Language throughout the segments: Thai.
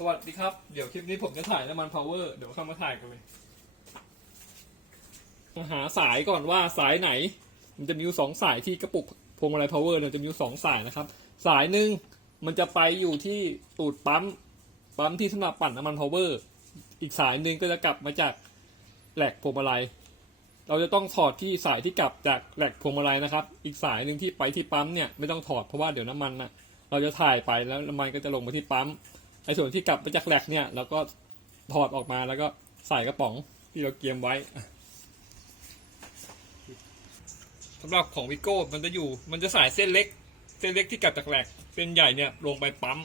สวัสดีครับ เดี๋ยวคลิปนี้ผมจะถ่ายน้ำมัน power เดี๋ยวเข้ามาถ่ายกันเลยมาหาสายก่อนว่าสายไหน มันจะมีอยู่สองสายที่กระปุกพวงมาลัย power เนี่ยจะมีอยู่สองสายนะครับ สายหนึ่งมันจะไปอยู่ที่ตูดปั๊มปั๊มที่สำหรับปั่นน้ำมัน power อีกสายหนึ่งก็จะกลับมาจากแหลกพวงมาลัยเราจะต้องถอดที่สายที่กลับจากแหลกพวงมาลัยนะครับ อีกสายหนึ่งที่ไปที่ปั๊มเนี่ยไม่ต้องถอดเพราะว่าเดี๋ยวน้ำมันน่ะเราจะถ่ายไปแล้วน้ำมันก็จะลงมาที่ปั๊ม ไอ้ส่วนที่กลับมาจากแหลกเนี่ยเราก็ถอดออกมาแล้วก็ใส่กระป๋องที่เราเตรียมไว้สำหรับของวิโก้มันจะอยู่ มันจะสายเส้นเล็ก เส้นเล็กที่กลับจากแหลกเส้นใหญ่เนี่ยลงไปปั๊ม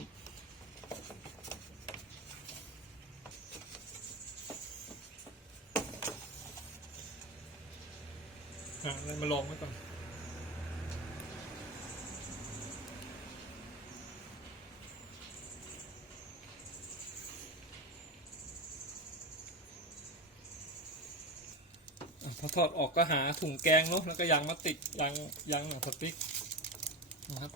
หาอะมาลองไว้ก่อน อะพอถอดออกก็หาถุงแกงเนาะแล้วก็ยางมาติกยางยางหนังพลาสติกนะครับ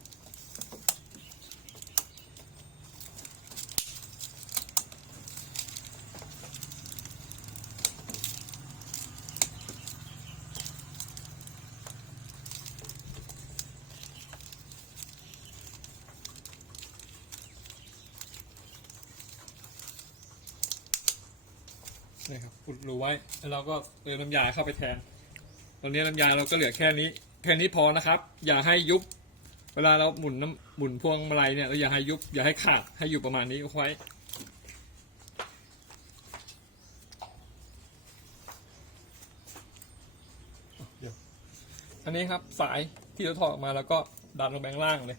นี่ครับอุดรูไว้แล้วเราก็เติมน้ำยาเข้าไปแทน ตอนนี้น้ำยาเราก็เหลือแค่นี้ แค่นี้พอนะครับ อย่าให้ยุบ เวลาเราหมุนน้ำหมุนพวงมาลัยเนี่ยเราอย่าให้ยุบอย่าให้ขาดให้อยู่ประมาณนี้ไว้อันนี้ครับสายที่เราถอดออกมาแล้วก็ดันลงไปข้างล่างเลย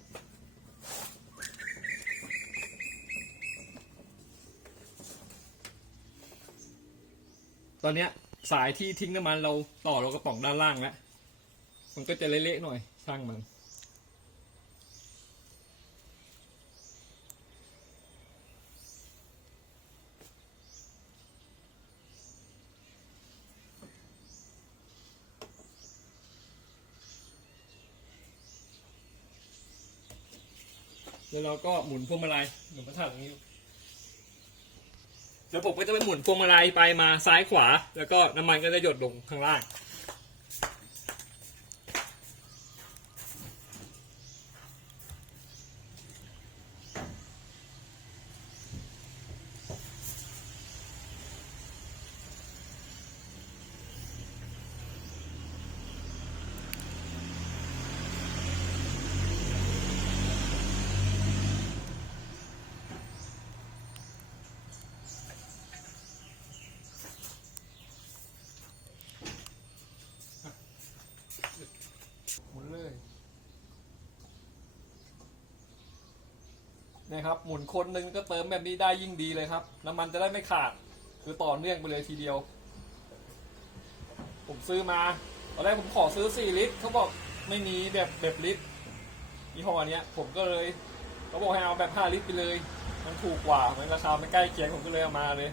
ตอนเนี้ยสายที่ทิ้งน้ำมันเราต่อเรากระป๋องด้านล่างแล้ว มันก็จะเละๆหน่อยช่างมัน แล้วเราก็หมุนพวงมาลัยหมุนประทัดอย่างนี้ เดี๋ยวผมก็จะไปหมุนพวงมาลัยไปมาซ้ายขวา แล้วก็น้ำมันก็จะหยดลงข้างล่าง นะครับหมุนคนหนึ่งก็เติมแบบนี้ได้ยิ่งดีเลยครับ น้ำมันจะได้ไม่ขาด คือต่อเนื่องไปเลยทีเดียว ผมซื้อมาตอนแรกผมขอซื้อ 4 ลิตรเขาบอกไม่มีแบบแบบลิตรยี่ห้อเนี้ย ผมก็เลยเขาบอกให้เอาแบบ 5 ลิตรไปเลย มันถูกกว่ามันราคามันใกล้เคียงผมก็เลยเอามาเลย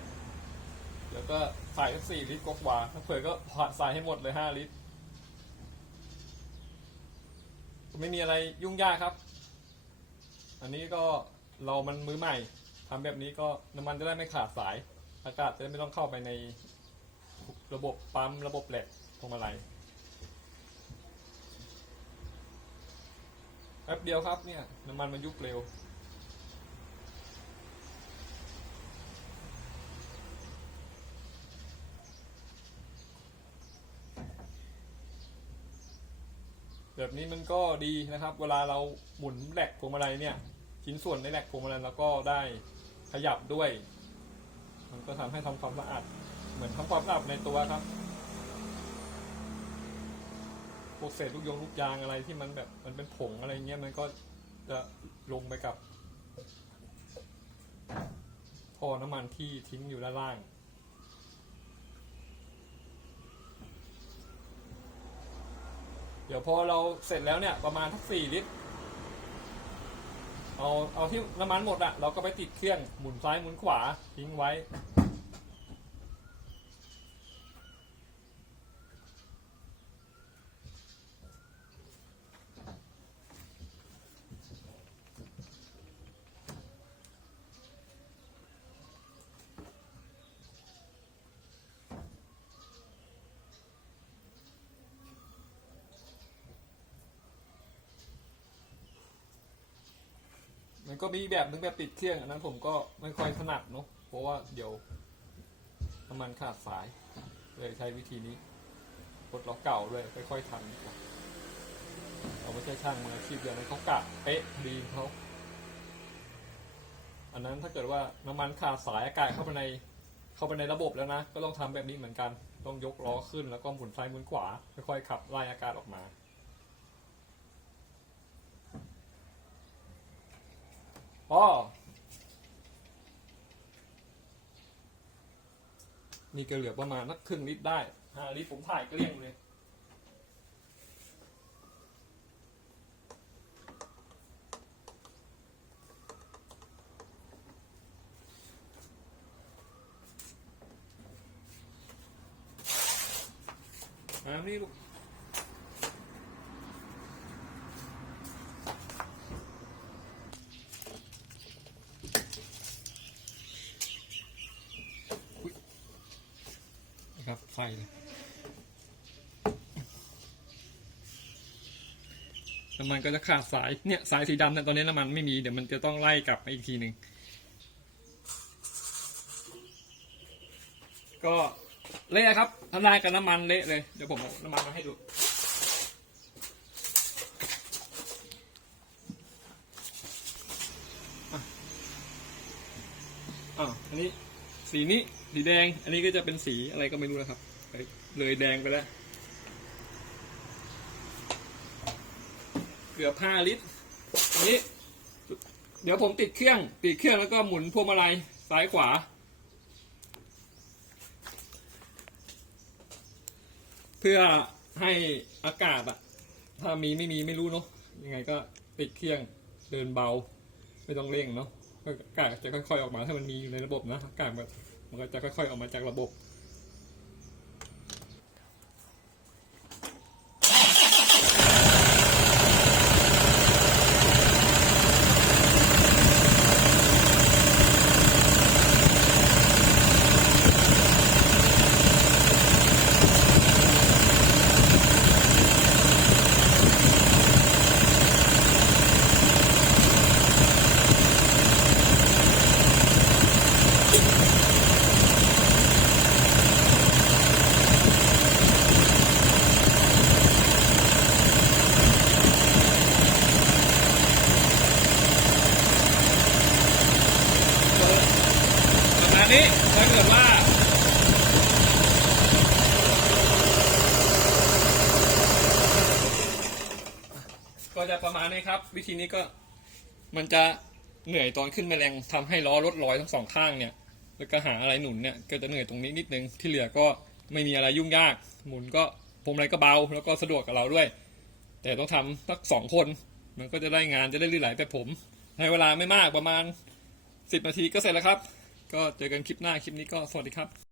แล้วก็ใส่สี่ลิตรกว่าถ้าเผื่อก็ใส่ให้หมดเลย5ลิตรไม่มีอะไรยุ่งยากครับ อันนี้ก็ เรามันมือใหม่ทำแบบนี้ก็น้ำมันจะได้ไม่ขาดสาย อากาศจะได้ไม่ต้องเข้าไปในระบบปั๊มระบบแหลกพวงมาลัยแป๊บเดียวครับเนี่ยน้ำมันมันยุบเร็ว แบบนี้มันก็ดีนะครับ เวลาเราหมุนแหลกพวงมาลัยเนี่ย ชิ้นส่วนในแหลกพวงมาลัยเราก็ได้ขยับด้วย มันก็ทำให้ทำความสะอาดเหมือนทำความสะอาดในตัวครับพวกเศษลูกยงลูกยางอะไรที่มันแบบมันเป็นผงอะไรเงี้ยมันก็จะลงไปกับท่อน้ำมันที่ทิ้งอยู่ด้านล่าง เดี๋ยวพอเราเสร็จแล้วเนี่ยประมาณทักสี่ลิตร เอาเอาที่น้ำมันหมดอะเราก็ไปติดเครื่องหมุนซ้ายหมุนขวาทิ้งไว้ มันก็มีแบบนึงแบบติดเครื่องอันนั้นผมก็ไม่ค่อยถนัดเนาะเพราะว่าเดี๋ยวน้ำมันขาดสายเลยใช้วิธีนี้กดล็อกเก่าเลยค่อยๆทำเราไม่ใช่ช่างมืออาชีพเดียวนั้นเขากะเป๊ะดีเขาอันนั้นถ้าเกิดว่าน้ำมันขาดสายอากาศเข้าไปในเข้าไปในระบบแล้วนะ ก็ต้องทำแบบนี้เหมือนกัน ต้องยกล้อขึ้นแล้วก็หมุนซ้ายหมุนขวาค่อยๆขับไล่อากาศออกมา อ๋อนี่ก็เหลือประมาณนักครึ่งลิตรได้ห้าลิตรผมถ่ายเกลี้ยงเลยมานี่ลูก นะครับไฟเลย น้ำมันก็จะขาดสายเนี่ยสายสีดำเนี่ยตอนนี้น้ำมันไม่มีเดี๋ยวมันจะต้องไล่กลับมาอีกทีหนึ่งก็เละครับทำลายกับน้ำมันเละเลยเดี๋ยวผมเอาน้ำมันมาให้ดูอะอ่าอันนี้สีนี้สีแดง อันนี้ก็จะเป็นสีอะไรก็ไม่รู้นะครับไปเลยแดงไปแล้ว เกือบห้าลิตรอันนี้เดี๋ยวผมติดเครื่องติดเครื่องแล้วก็หมุนพวงมาลัยซ้ายขวา เพื่อให้อากาศอะถ้ามีไม่มีไม่รู้เนาะยังไงก็ติดเครื่องเดินเบา ไม่ต้องเร่งเนาะก็อากาศจะค่อยๆออกมาถ้ามันมีอยู่ในระบบนะอากาศมันมันก็จะค่อยๆออกมาจากระบบ ประมาณนี้ถ้าเกิดว่าก็จะประมาณนี้ครับ วิธีนี้ก็มันจะเหนื่อยตอนขึ้นแมลงทำให้ล้อรถลอยทั้งสองข้างเนี่ย แล้วก็หาอะไรหนุนเนี่ยก็จะเหนื่อยตรงนี้นิดนึงที่เหลือก็ไม่มีอะไรยุ่งยาก หมุนก็พวงมาลัยก็เบา แล้วก็สะดวกกับเราด้วย แต่ต้องทำสักสองคน มันก็จะได้งานจะได้ลื่นไหลแบบผม ในเวลาไม่มากประมาณ10นาทีก็เสร็จแล้วครับ ก็เจอกันคลิปหน้าคลิปนี้ก็สวัสดีครับ